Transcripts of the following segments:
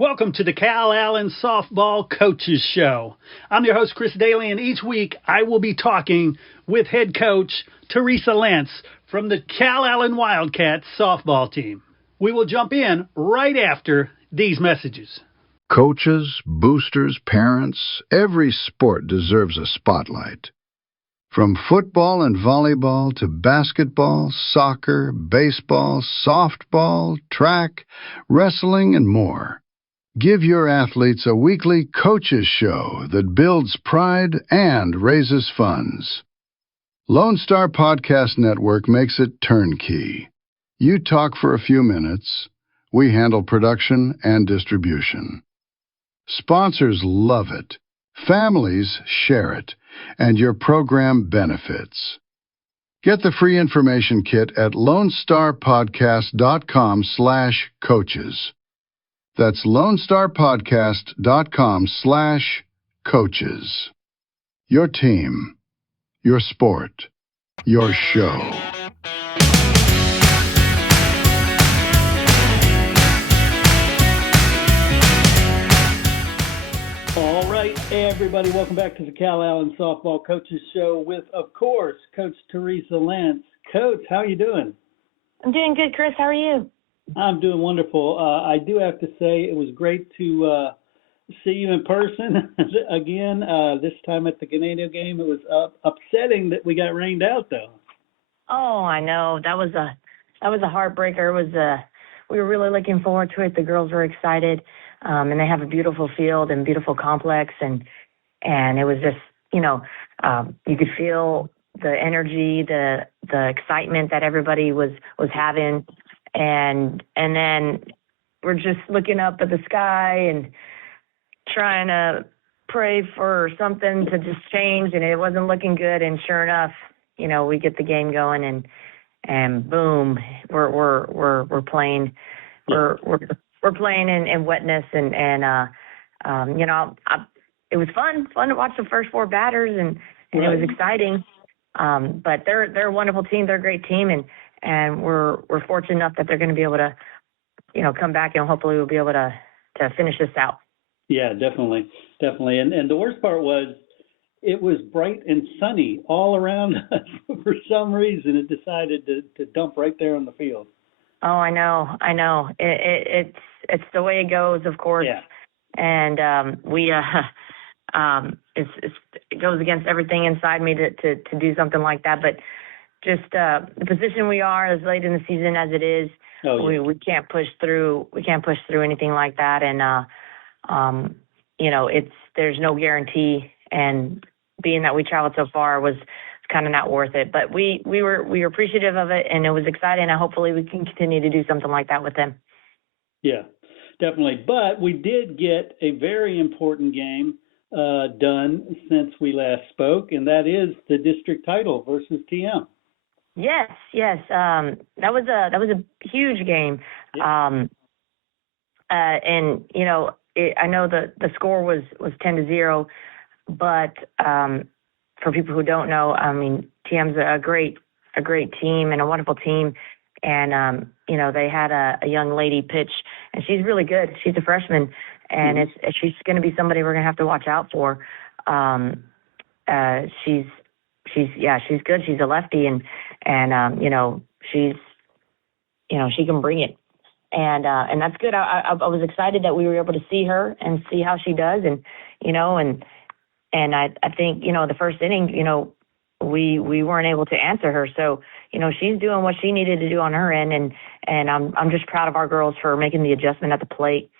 Welcome to the Calallen Softball Coaches Show. I'm your host, Chris Daly, and each week I will be talking with head coach Teresa Lentz from the Calallen Wildcats softball team. We will jump in right after these messages. Coaches, boosters, parents, every sport deserves a spotlight. From football and volleyball to basketball, soccer, baseball, softball, track, wrestling, and more. Give your athletes a weekly coaches show that builds pride and raises funds. Lone Star Podcast Network makes it turnkey. You talk for a few minutes. We handle production and distribution. Sponsors love it. Families share it. And your program benefits. Get the free information kit at LoneStarPodcast.com/coaches. That's LoneStarPodcast.com/coaches. Your team, your sport, your show. All right, everybody, welcome back to the Calallen Softball Coaches Show with, of course, Coach Teresa Lentz. Coach, how are you doing? I'm doing good, Chris. How are you? I'm doing wonderful. I do have to say it was great to see you in person again. This time at the Ganado game, it was upsetting that we got rained out, though. Oh, I know. That was a heartbreaker. It was we were really looking forward to it. The girls were excited, and they have a beautiful field and beautiful complex, and it was just you could feel the energy, the excitement that everybody was having. And then we're just looking up at the sky and trying to pray for something to just change, and it wasn't looking good. And sure enough, we get the game going, and boom, we're playing, we're playing in wetness, and it was fun to watch the first four batters, and it was exciting. But they're a wonderful team. They're a great team, and we're fortunate enough that they're going to be able to, come back, and hopefully we'll be able to finish this out. Yeah, definitely. And the worst part was it was bright and sunny all around us. For some reason, it decided to dump right there on the field. Oh, I know. It's the way it goes, of course. Yeah. And it goes against everything inside me to do something like that, but just the position we are as late in the season as it is, we can't push through anything like that, and there's no guarantee, and being that we traveled so far was kind of not worth it, but we were appreciative of it, and it was exciting, and hopefully we can continue to do something like that with them. Yeah, definitely. But we did get a very important game done since we last spoke, and that is the district title versus TM. Yes. That was a huge game. Yeah. I know the score was 10-0, but for people who don't know, TM's a great team and a wonderful team, and they had a young lady pitch, and she's really good. She's a freshman, and she's going to be somebody we're going to have to watch out for. She's good. She's a lefty, and she can bring it, and that's good. I was excited that we were able to see her and see how she does, and I think the first inning, we weren't able to answer her, so she's doing what she needed to do on her end, and I'm just proud of our girls for making the adjustment at the plate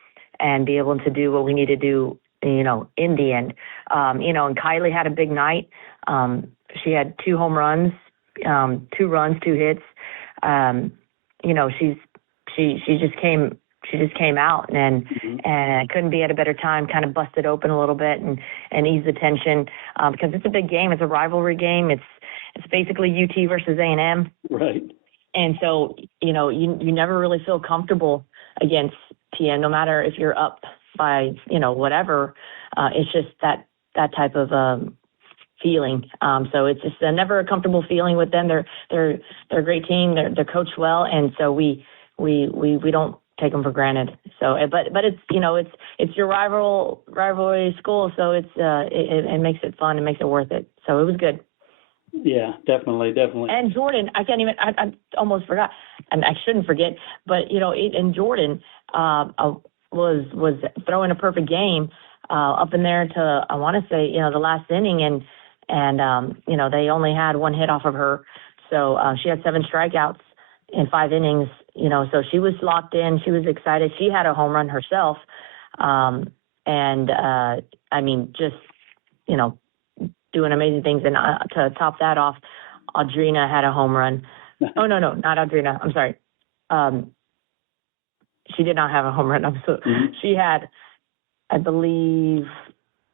and be able to do what we need to do, in the end. And Kylie had a big night. She had 2 home runs, 2 runs, 2 hits. She just came out, and couldn't be at a better time. Kind of busted open a little bit and eased the tension, because it's a big game. It's a rivalry game. It's basically UT versus A&M. Right. And so you never really feel comfortable against TN, no matter if you're up by whatever. It's just that type of feeling. So it's just never a comfortable feeling with them. They're a great team. They're coached well, and so we don't take them for granted. So, but it's it's your rivalry school, so it makes it fun. It makes it worth it. So it was good. Yeah, definitely. And Jordan, I almost forgot, and I shouldn't forget, but and Jordan was throwing a perfect game up in there to, I want to say, the last inning, and they only had one hit off of her, so she had 7 strikeouts in 5 innings, so she was locked in. She was excited. She had a home run herself, just doing amazing things. And to top that off, Audrina had a home run. Oh, no, not Audrina. I'm sorry. She did not have a home run. She had, I believe,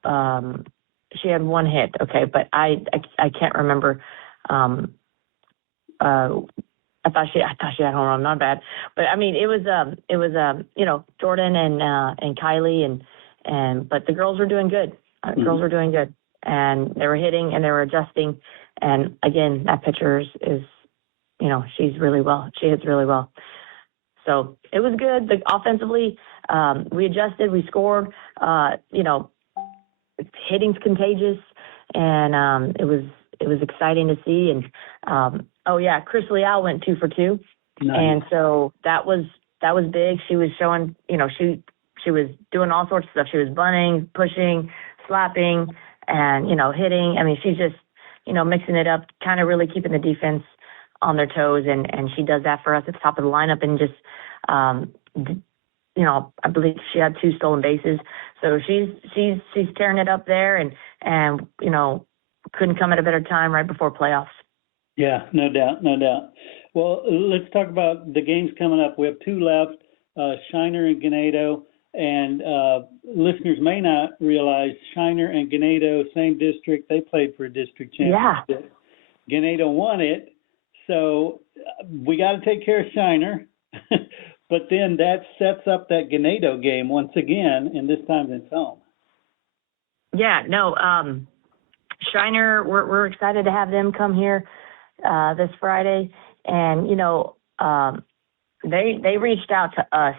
she had 1 hit. Okay, but I can't remember. I thought she had a home run. Not bad, but I mean, it was Jordan and Kylie but the girls were doing good. Girls were doing good. And they were hitting and they were adjusting. And again, that pitcher is she's really well. She hits really well. So it was good. Offensively, we adjusted, we scored. Hitting's contagious, and it was exciting to see. And Chris Leal went 2 for 2, nice. And so that was big. She was showing, she was doing all sorts of stuff. She was bunting, pushing, slapping, and hitting. I mean, she's just mixing it up, kind of really keeping the defense on their toes, and she does that for us at the top of the lineup. And just I believe she had 2 stolen bases, so she's tearing it up there, and couldn't come at a better time right before playoffs. Yeah, no doubt. Well, let's talk about the games coming up. We have 2 left, Shiner and Ganado. And listeners may not realize Shiner and Ganado, same district, they played for a district championship. Yeah. Ganado won it, so we got to take care of Shiner. But then that sets up that Ganado game once again, and this time it's home. Yeah, no, Shiner, we're excited to have them come here this Friday, and they reached out to us.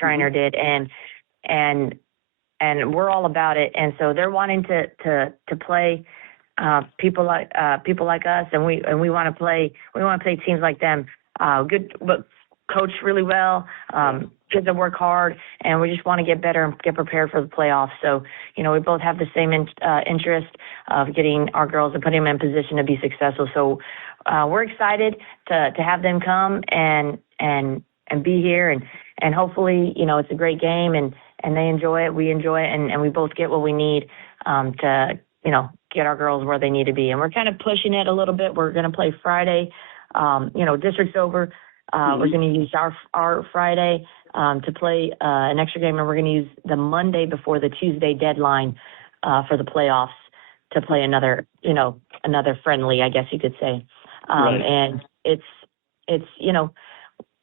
Shiner did, and we're all about it. And so they're wanting to play people like us, and we want to play teams like them. Good, but coach really well. Kids that work hard, and we just want to get better and get prepared for the playoffs. So we both have the same interest of getting our girls and putting them in position to be successful. So we're excited to have them come and be here, and hopefully, it's a great game, and they enjoy it, we enjoy it, and we both get what we need to, get our girls where they need to be. And we're kind of pushing it a little bit. We're going to play Friday. District's over. We're going to use our Friday to play an extra game, and we're going to use the Monday before the Tuesday deadline for the playoffs to play another friendly, I guess you could say. Right. And it's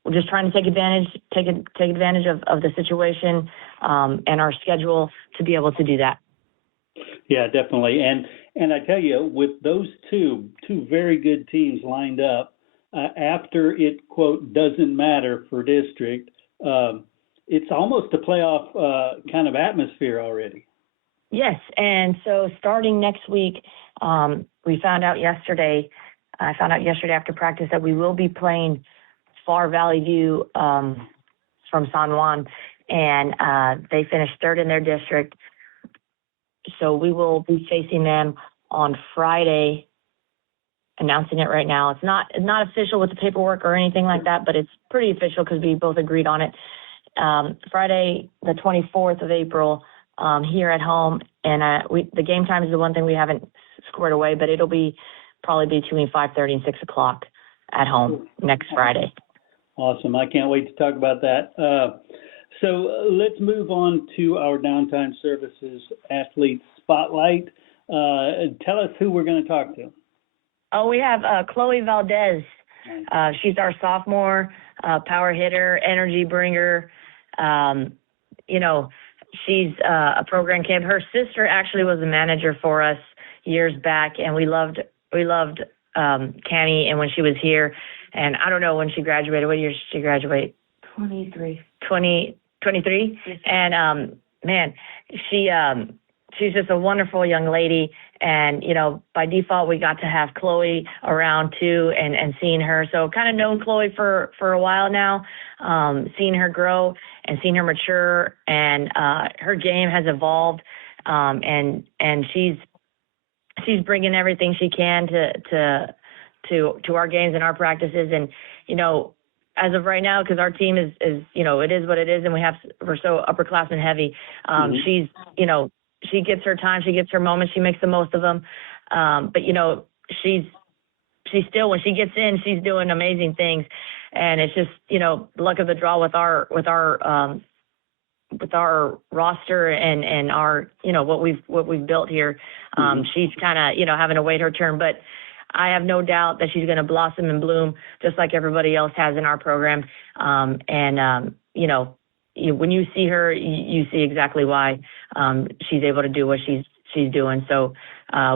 we're just trying to take advantage of the situation and our schedule to be able to do that. Yeah, definitely. And I tell you, with those two very good teams lined up, after it, quote, doesn't matter for district, it's almost a playoff kind of atmosphere already. Yes, and so starting next week, I found out yesterday after practice that we will be playing Far Valley View from San Juan, and they finished 3rd in their district. So we will be facing them on Friday. Announcing it right now. It's not official with the paperwork or anything like that, but it's pretty official because we both agreed on it. Friday, the 24th of April, here at home, and the game time is the one thing we haven't squared away, but it'll probably be between 5:30 and 6 o'clock at home next Friday. Awesome! I can't wait to talk about that. So let's move on to our Downtime Services Athlete Spotlight. Tell us who we're going to talk to. Oh, we have Chloe Valdez. She's our sophomore, power hitter, energy bringer. She's a program kid. Her sister actually was a manager for us years back, and we loved Canny, and when she was here. And I don't know when she graduated. What year did she graduate? 23. 23. Yes. And man, she's just a wonderful young lady. And, by default, we got to have Chloe around too and seeing her. So kind of known Chloe for a while now, seeing her grow and seeing her mature, and her game has evolved. And she's bringing everything she can to our games and our practices. And, as of right now, because our team is, it is what it is, and we're so upperclassmen heavy. She's, she gets her time, she gets her moments, she makes the most of them. But she's still, when she gets in, she's doing amazing things, and it's just luck of the draw with our roster and our what we've built here. She's kind of having to wait her turn, but I have no doubt that she's going to blossom and bloom just like everybody else has in our program. When you see her, you see exactly why she's able to do what she's doing. So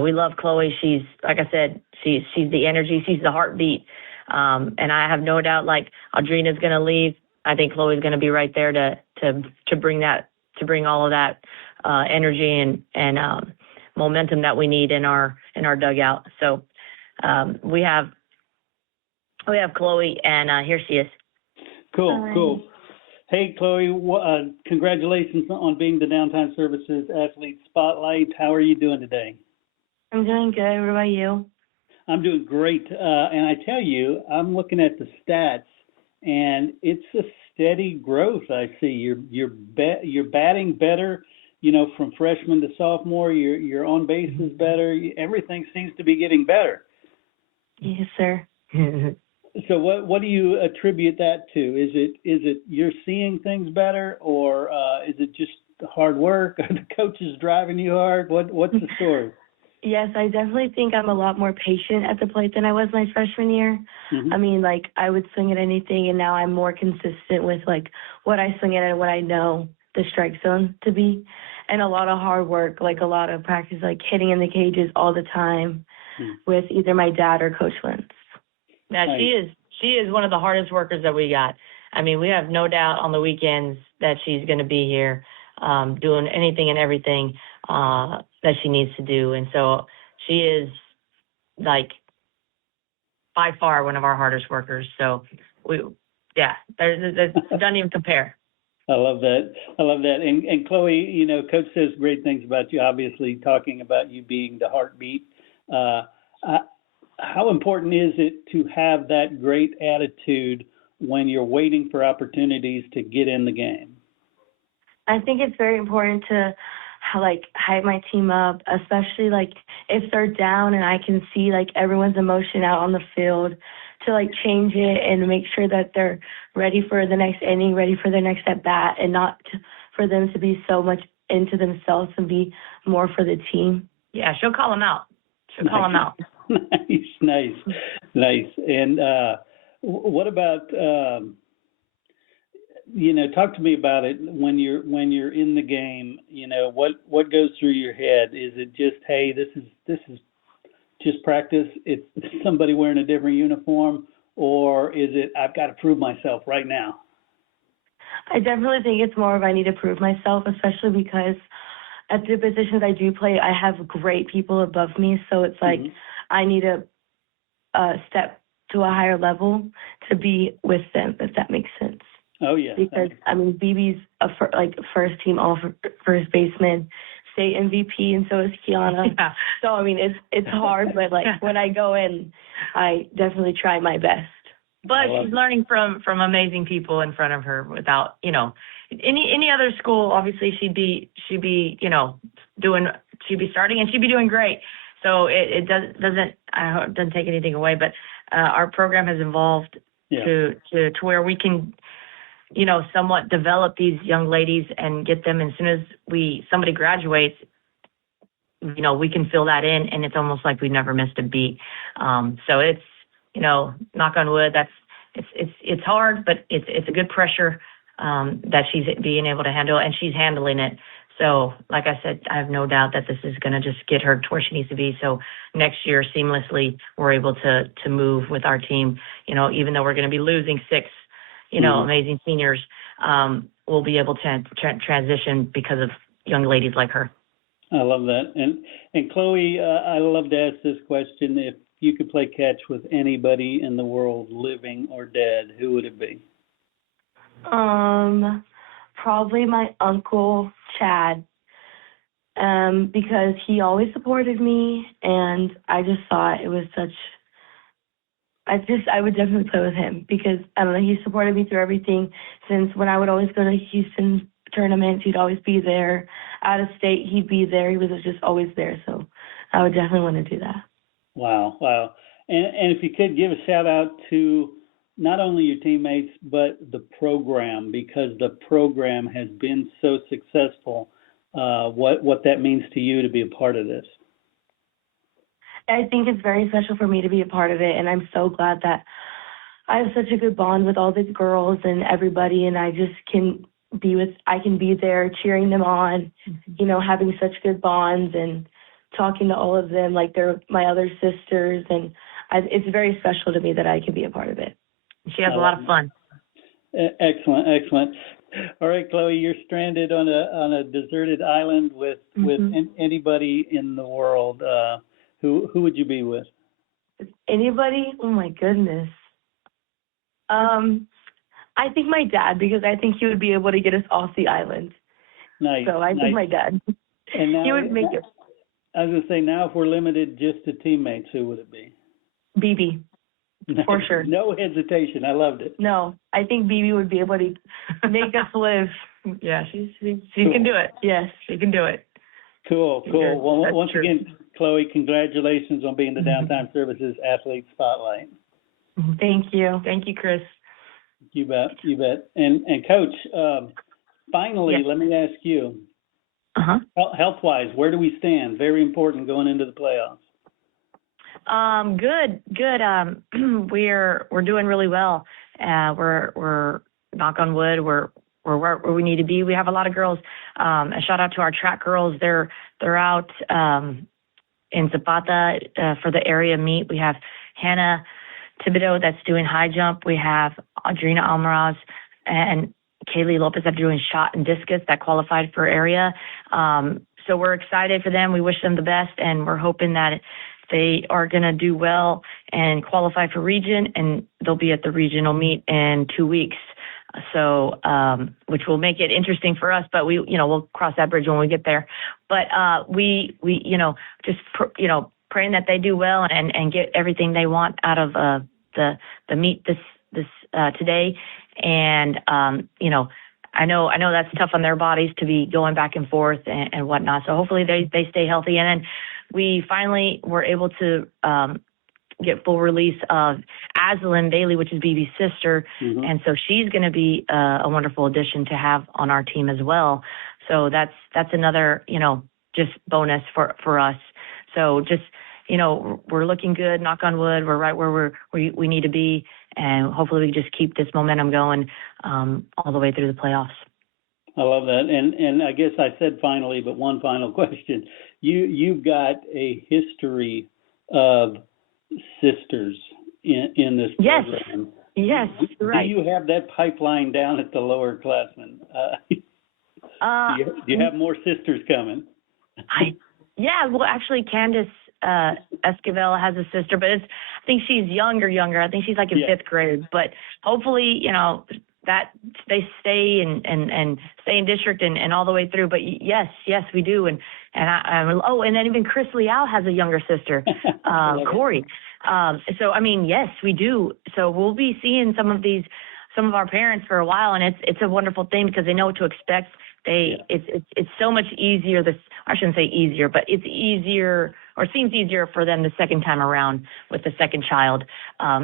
we love Chloe. She's, like I said, she's the energy, she's the heartbeat. And I have no doubt, like Audrina's going to leave, I think Chloe's going to be right there to bring all of that energy and momentum that we need in our dugout. So we have Chloe, and here she is. Cool. Hey, Chloe, congratulations on being the Downtown Services Athlete Spotlight. How are you doing today? I'm doing good. What about you? I'm doing great. And I tell you, I'm looking at the stats, and it's a steady growth. I see you're batting better, from freshman to sophomore. Your on base is better. Everything seems to be getting better. Yes, sir. So what do you attribute that to? Is it you're seeing things better, or is it just hard work? Are the coaches driving you hard? What's the story? Yes, I definitely think I'm a lot more patient at the plate than I was my freshman year. Mm-hmm. I mean, I would swing at anything, and now I'm more consistent with what I swing at and what I know the strike zone to be, and a lot of hard work, a lot of practice, hitting in the cages all the time with either my dad or Coach Lentz. Now, nice. She is one of the hardest workers that we got. I mean, we have no doubt on the weekends that she's going to be here doing anything and everything that she needs to do. And so she is, by far one of our hardest workers. So, there's doesn't even compare. I love that. And Chloe, Coach says great things about you, obviously, talking about you being the heartbeat. How important is it to have that great attitude when you're waiting for opportunities to get in the game? I think it's very important to hype my team up, especially if they're down and I can see everyone's emotion out on the field, to change it and make sure that they're ready for the next inning, ready for their next at bat, and not for them to be so much into themselves and be more for the team. Yeah, she'll call them out. Call them out. Nice. And what about talk to me about it when you're in the game. What goes through your head? Is it just, hey, this is just practice? It's somebody wearing a different uniform, or is it I've got to prove myself right now? I definitely think it's more of I need to prove myself, especially because at the positions I do play, I have great people above me. So it's I need to step to a higher level to be with them, if that makes sense. Oh, yeah. Because, BB's a first team all first baseman, state MVP, and so is Kiana. Yeah. So, it's hard, but when I go in, I definitely try my best. But she's learning from amazing people in front of her. Without any other school, obviously she'd be starting and she'd be doing great. So it doesn't take anything away. But our program has evolved to where we can somewhat develop these young ladies and get them. And as soon as somebody graduates, we can fill that in, and it's almost like we've never missed a beat. So it's knock on wood, it's hard, but it's a good pressure that she's being able to handle, and she's handling it. So, like I said, I have no doubt that this is going to just get her to where she needs to be. So next year, seamlessly, we're able to move with our team. Even though we're going to be losing 6, amazing seniors will be able to transition because of young ladies like her. I love that. And Chloe, I love to ask this question. If you could play catch with anybody in the world, living or dead, who would it be? Probably my uncle Chad, because he always supported me, and I just thought it was I would definitely play with him because, I don't know, he supported me through everything. Since when I would always go to Houston tournaments, he'd always be there. Out of state, he'd be there. He was just always there, so I would definitely want to do that. Wow. And if you could give a shout out to not only your teammates, but the program, because the program has been so successful, what that means to you to be a part of this. I think it's very special for me to be a part of it, and I'm so glad that I have such a good bond with all the girls and everybody, and I just I can be there cheering them on, having such good bonds and talking to all of them like they're my other sisters, and it's very special to me that I can be a part of it. She has a lot of fun. Excellent. All right, Chloe, you're stranded on a deserted island with anybody in the world. Who would you be with? Anybody? Oh my goodness. I think my dad, because I think he would be able to get us off the island. Nice. So I think my dad. And now, he would make it. I was going to say, now if we're limited just to teammates, who would it be? BB. For sure. No hesitation. I loved it. No, I think BB would be able to make us live. Yeah, she can do it. Yes, she can do it. Cool. Well, That's once true. again, Chloe, congratulations on being the Downtime Services Athlete Spotlight. Thank you, Chris. You bet. And Coach, finally, Yes. let me ask you, health-wise, where do we stand? Very important going into the playoffs. Good. We're doing really well. We're knock on wood. We're where we need to be. We have a lot of girls. A shout out to our track girls. They're out in Zapata for the area meet. We have Hannah Thibodeau that's doing high jump. We have Adrina Almaraz and Kaylee Lopez that are doing shot and discus that qualified for area. So we're excited for them. We wish them the best, and we're hoping that they are going to do well and qualify for region, and they'll be at the regional meet in 2 weeks. So, which will make it interesting for us, but we'll cross that bridge when we get there. But we just praying that they do well and get everything they want out of the meet this today. And I know that's tough on their bodies to be going back and forth and whatnot. So hopefully they stay healthy. And then we finally were able to get full release of Aslan Bailey, which is BB's sister. And so she's going to be a wonderful addition to have on our team as well. So that's another, just bonus for us. So just, we're looking good, knock on wood. We're right where we need to be. And hopefully we just keep this momentum going all the way through the playoffs. I love that. And I guess I said finally, but one final question. You've got a history of sisters in this program. Yes, right. Do you have that pipeline down at the lower classmen? Do you have more sisters coming? Well, actually, Candace Esquivel has a sister, but I think she's younger. I think she's like in fifth grade. But hopefully, that they stay and stay in district and all the way through. But yes, we do. And then even Chris Leal has a younger sister, Corey. So I mean, yes, we do. So we'll be seeing some of our parents for a while, and it's a wonderful thing because they know what to expect. It's so much easier. I shouldn't say easier, but it's easier or seems easier for them the second time around with the second child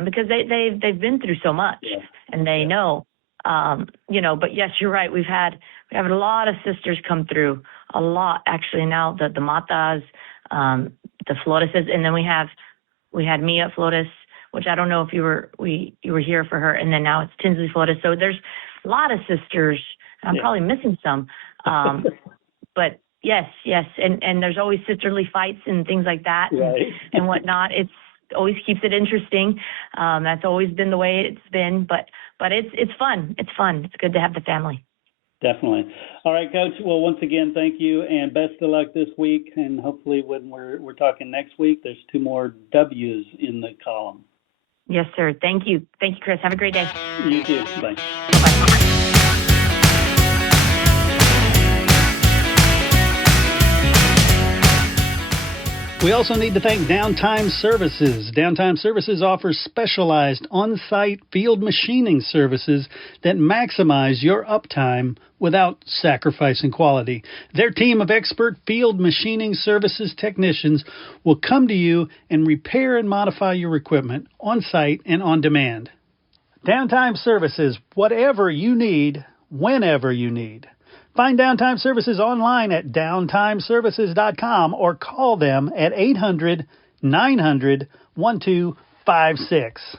because they've been through so much and they know. But yes, you're right. We have a lot of sisters come through, a lot actually. Now the Matas, the Flores, and then we had Mia Flores, which I don't know if you were here for her, and then now it's Tinsley Flores. So there's a lot of sisters. I'm probably missing some, but yes, and there's always sisterly fights and things like that and whatnot. always keeps it interesting. That's always been the way it's been, but it's fun. It's fun. It's good to have the family. Definitely. All right, Coach. Well, once again, thank you, and best of luck this week. And hopefully, when we're talking next week, there's 2 more W's in the column. Yes, sir. Thank you. Thank you, Chris. Have a great day. You too. Bye. Bye-bye. We also need to thank Downtime Services. Downtime Services offers specialized on-site field machining services that maximize your uptime without sacrificing quality. Their team of expert field machining services technicians will come to you and repair and modify your equipment on-site and on demand. Downtime Services, whatever you need, whenever you need. Find Downtime Services online at downtimeservices.com or call them at 800-900-1256.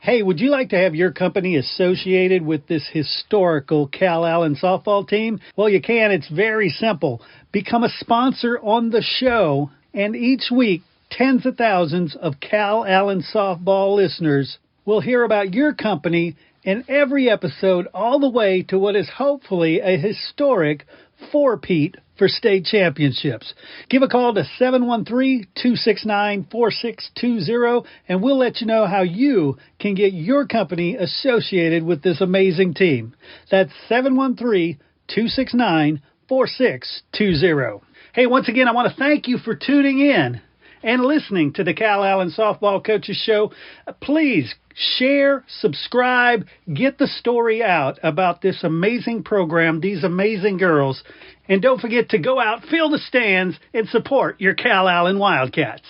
Hey, would you like to have your company associated with this historical Calallen softball team? Well, you can. It's very simple. Become a sponsor on the show, and each week, tens of thousands of Calallen softball listeners will hear about your company in every episode, all the way to what is hopefully a historic four-peat for state championships. Give a call to 713-269-4620, and we'll let you know how you can get your company associated with this amazing team. That's 713-269-4620. Hey, once again, I want to thank you for tuning in and listening to the Calallen Softball Coaches Show. Please share, subscribe, get the story out about this amazing program, these amazing girls, and don't forget to go out, fill the stands, and support your Calallen Wildcats.